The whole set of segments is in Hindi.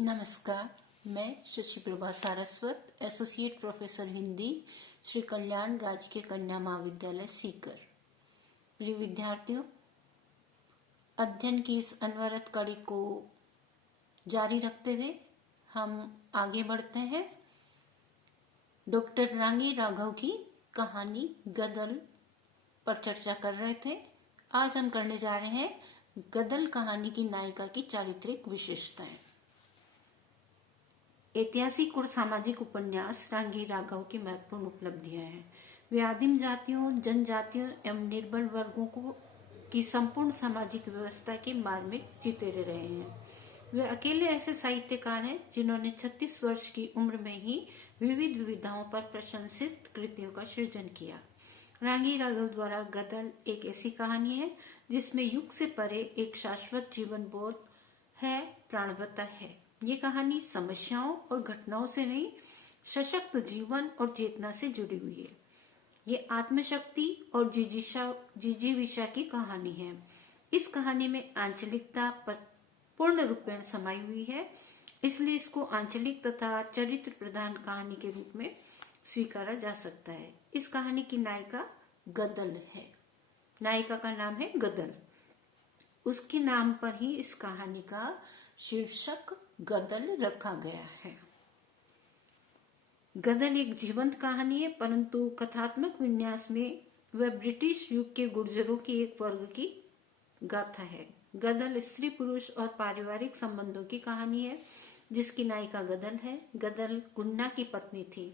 नमस्कार। मैं शशि प्रभा सारस्वत, एसोसिएट प्रोफेसर हिंदी, श्री कल्याण राजकीय कन्या महाविद्यालय सीकर। प्रिय विद्यार्थियों, अध्ययन की इस अनवरत कड़ी को जारी रखते हुए हम आगे बढ़ते हैं। डॉक्टर रांगी राघव की कहानी गदल पर चर्चा कर रहे थे। आज हम करने जा रहे हैं गदल कहानी की नायिका की चारित्रिक विशेषताएं। ऐतिहासिक और सामाजिक उपन्यास रांगी राघव की महत्वपूर्ण उपलब्धियां हैं। वे आदिम जातियों, जनजातियों एवं निर्बल वर्गों को की संपूर्ण सामाजिक व्यवस्था के मार्मिक चितेरे रहे हैं। वे अकेले ऐसे साहित्यकार हैं जिन्होंने 36 वर्ष की उम्र में ही विविध विविधाओं पर प्रशंसित कृतियों का सृजन किया। रांगी राघव द्वारा गदल एक ऐसी कहानी है जिसमें युग से परे एक शाश्वत जीवन बोध है, प्राणवता है। ये कहानी समस्याओं और घटनाओं से नहीं, सशक्त जीवन और चेतना से जुड़ी हुई है। ये आत्मशक्ति और जिजीविषा की कहानी है। इस कहानी में आंचलिकता पर पूर्ण रूपेण समाई हुई है, इसलिए इसको आंचलिक तथा चरित्र प्रधान कहानी के रूप में स्वीकारा जा सकता है। इस कहानी की नायिका गदल है। नायिका का नाम है गदल। उसके नाम पर ही इस कहानी का शीर्षक गदल रखा गया है। गदल एक जीवंत कहानी है, परंतु कथात्मक विन्यास में वह ब्रिटिश युग के गुर्जरों की एक वर्ग की गाथा है। गदल स्त्री पुरुष और पारिवारिक संबंधों की कहानी है, जिसकी नायिका गदल है। गदल गुन्ना की पत्नी थी।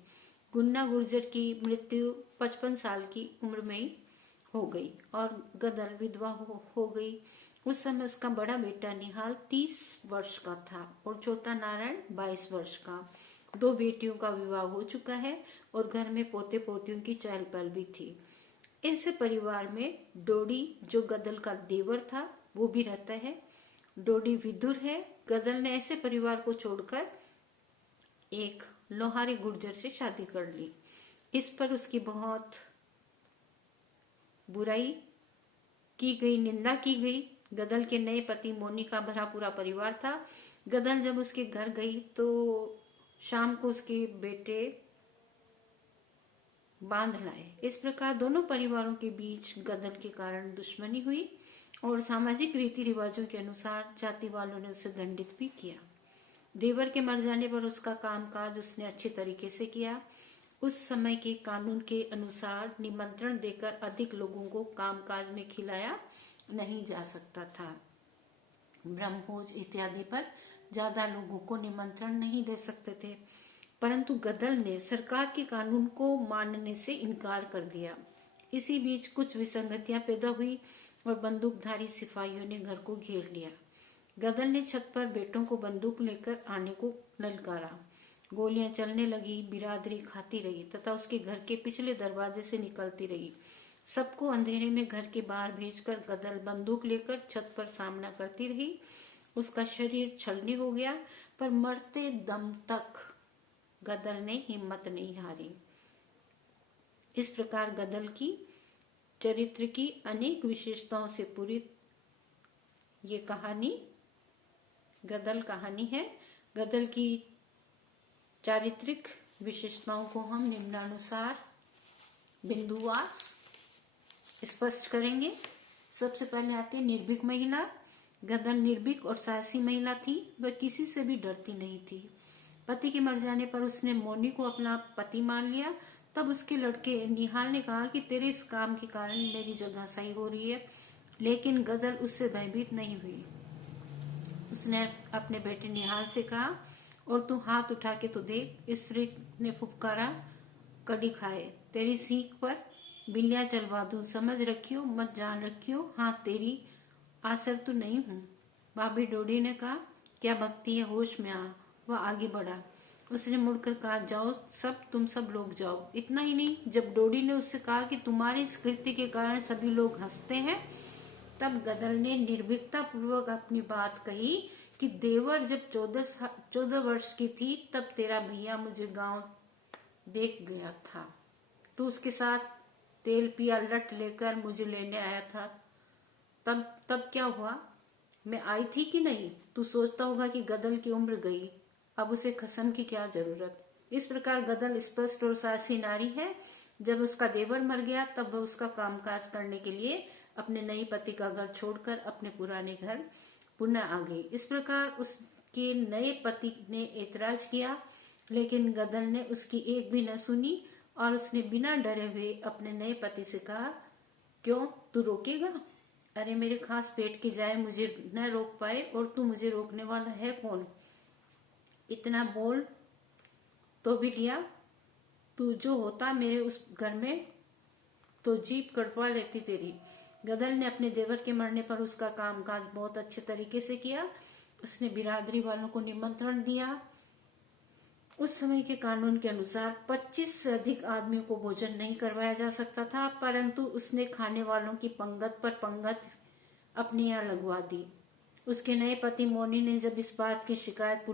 गुन्ना गुर्जर की मृत्यु 55 साल की उम्र में ही हो गई और गदल विधवा हो गई। उस समय उसका बड़ा बेटा निहाल 30 वर्ष का था और छोटा नारायण 22 वर्ष का। 2 बेटियों का विवाह हो चुका है और घर में पोते पोतियों की चहल पहल भी थी। ऐसे परिवार में डोडी, जो गदल का देवर था, वो भी रहता है। डोडी विदुर है। गदल ने ऐसे परिवार को छोड़कर एक लोहारी गुर्जर से शादी कर ली। इस पर उसकी बहुत बुराई की गई, निंदा की गई। गदल के नए पति मोनी का भरा पूरा परिवार था। गदल जब उसके घर गई तो शाम को उसके बेटे बांध लाए। इस प्रकार दोनों परिवारों के बीच गदल के कारण दुश्मनी हुई और सामाजिक रीति रिवाजों के अनुसार जाति वालों ने उसे दंडित भी किया। देवर के मर जाने पर उसका कामकाज उसने अच्छे तरीके से किया। उस समय के कानून के अनुसार निमंत्रण देकर अधिक लोगों को कामकाज में खिलाया नहीं जा सकता था। ब्रह्मभोज इत्यादि पर ज्यादा लोगों को निमंत्रण नहीं दे सकते थे, परंतु गदल ने सरकार के कानून को मानने से इनकार कर दिया। इसी बीच कुछ विसंगतियां पैदा हुई और बंदूकधारी सिपाहियों ने घर को घेर लिया। गदल ने छत पर बेटों को बंदूक लेकर आने को ललकारा। गोलियां चलने लगी। बिरादरी खाती रही तथा उसके घर के पिछले दरवाजे से निकलती रही। सबको अंधेरे में घर के बाहर भेजकर गदल बंदूक लेकर छत पर सामना करती रही। उसका शरीर छलनी हो गया, पर मरते दम तक गदल ने हिम्मत नहीं हारी। इस प्रकार गदल की चरित्र की अनेक विशेषताओं से पूरी ये कहानी गदल कहानी है। गदल की चारित्रिक विशेषताओं को हम निम्नानुसार बिंदुवार स्पष्ट करेंगे। सबसे पहले आती है निर्भीक महिला। गदल निर्भीक और साहसी महिला थी। वह किसी से भी डरती नहीं थी। पति के मर जाने पर उसने मोनी को अपना पति मान लिया। तब उसके लड़के निहाल ने कहा कि तेरे इस काम के कारण मेरी जगह सही हो रही है, लेकिन गदल उससे भयभीत नहीं हुई। उसने अपने बेटे निहाल से कहा, और तू हाथ उठा के तो देख। स्त्री ने फुफकारा, कड़ी खाए, तेरी सीख पर बिल्लियां चलवा दूं, समझ रखियो, मत जान रखियो, हाँ तेरी आसर तो नहीं हूं। भाभी डोडी ने कहा, क्या भक्ति है, होश में आ। वह आगे बढ़ा। उसने मुड़कर कहा, जाओ सब, तुम सब लोग जाओ। इतना ही नहीं, जब डोडी ने उससे कहा कि तुम्हारे इस कृत्य के कारण सभी लोग हंसते हैं, तब गदल ने निर्भीकता पूर्वक अपनी बात कही कि देवर जब 14 वर्ष की थी तब तेरा भैया मुझे गांव देख गया था। तू उसके साथ तेल पिया लट लेकर मुझे लेने आया था। तब क्या हुआ? मैं आई थी कि नहीं? तू सोचता होगा कि गदल की उम्र गई, अब उसे खसम की क्या जरूरत। इस प्रकार गदल स्पष्ट और साहसी नारी है। जब उसका देवर मर गया तब वह उसका कामकाज करने के लिए अपने नए पति का घर छोड़कर अपने पुराने घर पुनः आ गई। इस प्रकार उसके नए पति ने ऐतराज किया, लेकिन गदल ने उसकी एक भी न सुनी और उसने बिना डरे हुए अपने नए पति से कहा, क्यों, तू रोकेगा? अरे मेरे खास पेट की जाए मुझे न रोक पाए और तू मुझे रोकने वाला है कौन? इतना बोल तो भी लिया, तू जो होता मेरे उस घर में तो जीप कटवा लेती तेरी। गदल ने अपने देवर के मरने पर उसका कामकाज बहुत अच्छे तरीके से किया। उसने बिरादरी वालों को निमंत्रण दिया। उस समय के कानून के अनुसार 25 से अधिक आदमियों को भोजन नहीं करवाया जा सकता था, परंतु उसने खाने वालों की पंगत पर पंगत अपने यहाँ लगवा दी। उसके नए पति मोनी ने जब इस बात की शिकायत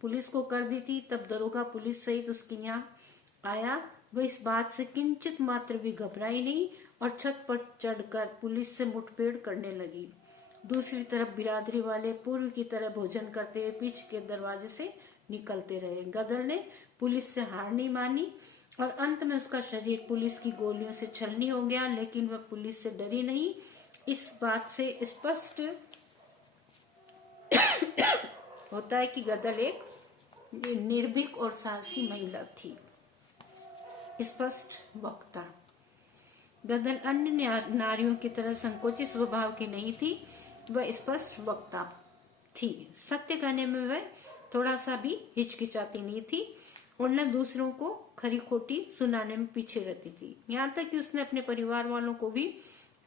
पुलिस को कर दी थी, तब दरोगा पुलिस सहित उसके यहाँ आया। वह इस बात से किंचित मात्र भी घबराई नहीं और छत पर चढ़कर पुलिस से मुठभेड़ करने लगी। दूसरी तरफ बिरादरी वाले पूर्व की तरह भोजन करते हुए पीछे के दरवाजे से निकलते रहे। गदर ने पुलिस से हार नहीं मानी और अंत में उसका शरीर पुलिस की गोलियों से छलनी हो गया, लेकिन वह पुलिस से डरी नहीं। इस बात से स्पष्ट होता है कि गदर एक निर्भीक और साहसी महिला थी। स्पष्ट वक्ता। गदर अन्य नारियों की तरह संकोचित स्वभाव की नहीं थी, वह स्पष्ट वक्ता थी। सत्य कहने में वह थोड़ा सा भी हिचकिचाती नहीं थी और न दूसरों को खरी खोटी सुनाने में पीछे रहती थी। यहाँ तक कि उसने अपने परिवार वालों को भी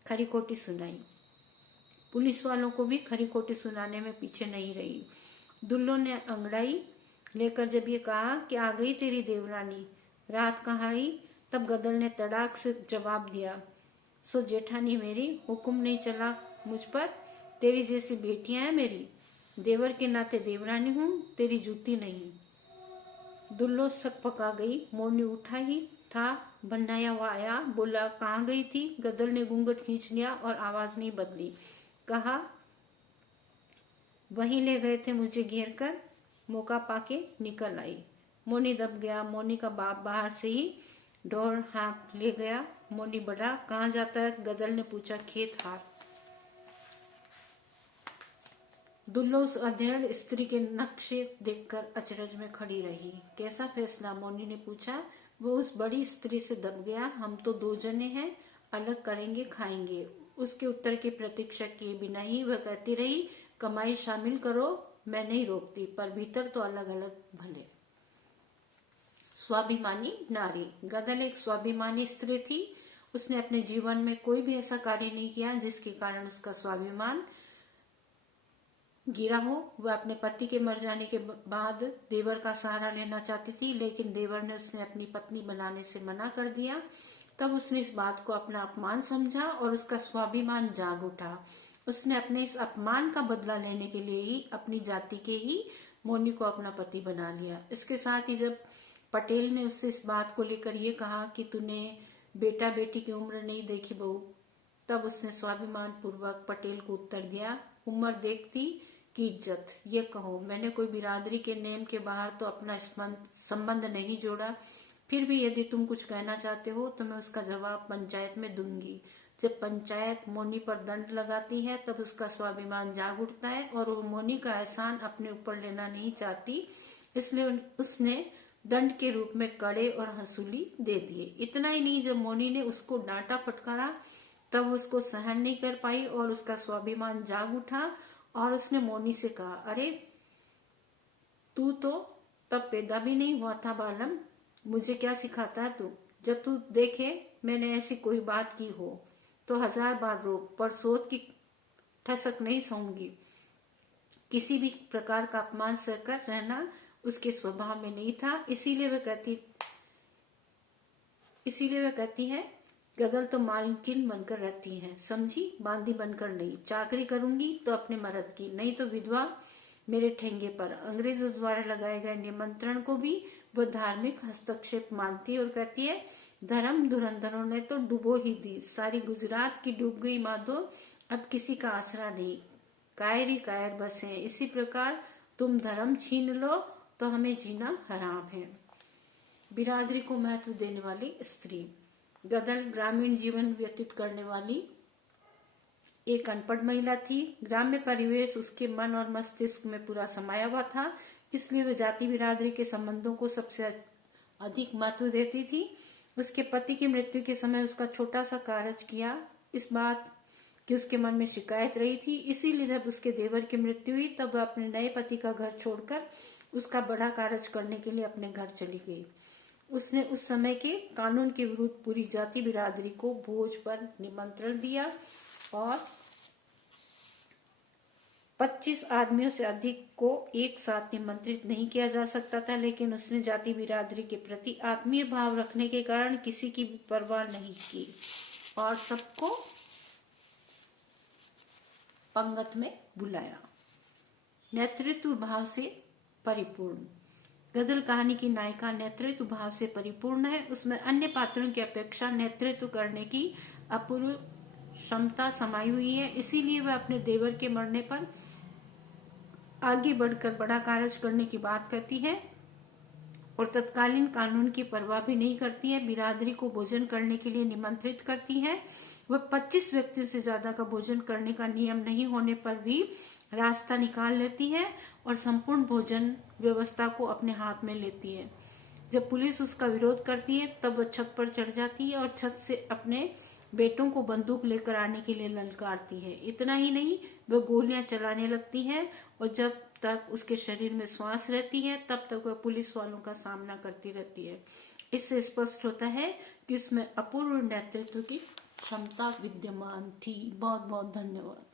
खरी खोटी सुनाई, पुलिस वालों को भी खरी खोटी सुनाने में पीछे नहीं रही। दुल्लो ने अंगड़ाई लेकर जब ये कहा कि आ गई तेरी देवरानी, रात कहाँ आई, तब गदर ने तड़ाक से जवाब दिया, सो जेठानी मेरी, हुक्म नहीं चला मुझ पर, तेरी जैसी बेटियां हैं मेरी, देवर के नाते देवरानी हूँ, तेरी जूती नहीं। दुल्लो सक पका गई। मोरनी उठा ही था, भन्नाया हुआ आया, बोला कहाँ गई थी? गदर ने घूंघट खींच लिया और आवाज नहीं बदली। कहा वहीं ले गए थे मुझे घेर कर, मौका पाके निकल आई। मोनी दब गया। मोनी का बाप बाहर से ही डोर हाथ ले गया। मोनी बढ़ा, कहाँ जाता है? गदर ने पूछा, खेत हार। दुल्लो उस अधेड़ स्त्री के नक्शे देखकर अचरज में खड़ी रही। कैसा फैसला? मोनी ने पूछा। वो उस बड़ी स्त्री से दब गया। हम तो दो जने हैं, अलग करेंगे खाएंगे। उसके उत्तर की प्रतीक्षा किए बिना ही वह कहती रही, कमाई शामिल करो, मैं नहीं रोकती, पर भीतर तो अलग अलग भले। स्वाभिमानी नारी। गदर एक स्वाभिमानी स्त्री थी। उसने अपने जीवन में कोई भी ऐसा कार्य नहीं किया जिसके कारण उसका स्वाभिमान गिरा हो। वह अपने पति के मर जाने के बाद देवर का सहारा लेना चाहती थी, लेकिन देवर ने उसने अपनी पत्नी बनाने से मना कर दिया। तब उसने इस बात को अपना अपमान समझा और उसका स्वाभिमान जाग उठा। उसने अपने इस अपमान का बदला लेने के लिए ही अपनी जाति के ही मोनी को अपना पति बना लिया। इसके साथ ही जब पटेल ने उससे इस बात को लेकर ये कहा कि तूने बेटा बेटी की उम्र नहीं देखी बहू, तब उसने स्वाभिमान पूर्वक पटेल को उत्तर दिया, उम्र देखती की इज्जत। ये कहो, मैंने कोई बिरादरी के नेम के बाहर तो अपना संबंध नहीं जोड़ा। फिर भी यदि तुम कुछ कहना चाहते हो तो मैं उसका जवाब पंचायत में दूंगी। जब पंचायत मोनी पर दंड लगाती है तब उसका स्वाभिमान जाग उठता है और वो मोनी का एहसान अपने ऊपर लेना नहीं चाहती, इसलिए उसने दंड के रूप में कड़े और हंसूली दे दिए। इतना ही नहीं, जब मोनी ने उसको डांटा फटकारा तब उसको सहन नहीं कर पाई और उसका स्वाभिमान जाग उठा और उसने मोनी से कहा, अरे तू तो तब पैदा भी नहीं हुआ था बालम, मुझे क्या सिखाता है तू? जब तू देखे मैंने ऐसी कोई बात की हो तो 1000 बार रोक, पर सोच की ठसक नहीं सहूंगी। किसी भी प्रकार का अपमान सहकर रहना उसके स्वभाव में नहीं था। इसीलिए वह कहती है गदर तो मालकिन बनकर रहती है, समझी, बांदी बनकर नहीं। चाकरी करूंगी तो अपने मर्द की, नहीं तो विधवा मेरे ठेंगे पर। अंग्रेजों द्वारा लगाए गए निमंत्रण को भी वह धार्मिक हस्तक्षेप मानती और कहती है, धर्म धुरंधरों ने तो डुबो ही दी, सारी गुजरात की डूब गई माधो, अब किसी का आसरा नहीं। कायर ही कायर बसे। इसी प्रकार तुम धर्म छीन लो तो हमें जीना हराम है। बिरादरी को महत्व देने वाली स्त्री। गदल ग्रामीण जीवन व्यतीत करने वाली एक अनपढ़ महिला थी। ग्राम्य परिवेश उसके मन और मस्तिष्क में पूरा समाया हुआ था, इसलिए वह जाति बिरादरी के संबंधों को सबसे अधिक महत्व देती थी। उसके पति की मृत्यु के समय उसका छोटा सा कार्य किया इस बात कि उसके मन में शिकायत रही थी। इसीलिए जब उसके देवर की मृत्यु हुई तब वह अपने नए पति का घर छोड़कर उसका बड़ा कार्य करने के लिए अपने घर चली गई। उसने उस समय के कानून के विरुद्ध पूरी जाति बिरादरी को भोज पर निमंत्रण दिया और 25 आदमियों से अधिक को एक साथ निमंत्रित नहीं किया जा सकता था, लेकिन उसने जाति बिरादरी के प्रति आत्मीय भाव रखने के कारण किसी की भी परवाह नहीं की और सबको पंगत में बुलाया। नेतृत्व भाव से परिपूर्ण। गदल कहानी की नायिका नेतृत्व भाव से परिपूर्ण है। उसमें अन्य पात्रों की अपेक्षा नेतृत्व करने की अपूर्व क्षमता समाई हुई है। इसीलिए वह अपने देवर के मरने पर आगे बढ़कर बड़ा कार्य करने की बात करती है और तत्कालीन कानून की परवाह भी नहीं करती है। बिरादरी को भोजन करने के लिए निमंत्रित करती है। वह 25 व्यक्तियों से ज्यादा का भोजन करने का नियम नहीं होने पर भी रास्ता निकाल लेती है और संपूर्ण भोजन व्यवस्था को अपने हाथ में लेती है। जब पुलिस उसका विरोध करती है तब वह छत पर चढ़ जाती है और छत से अपने बेटों को बंदूक लेकर आने के लिए ललकारती है। इतना ही नहीं, वह गोलियां चलाने लगती है और जब तक उसके शरीर में श्वास रहती है तब तक वह पुलिस वालों का सामना करती रहती है। इससे स्पष्ट होता है कि उसमें अपूर्व नेतृत्व की क्षमता विद्यमान थी। बहुत बहुत धन्यवाद।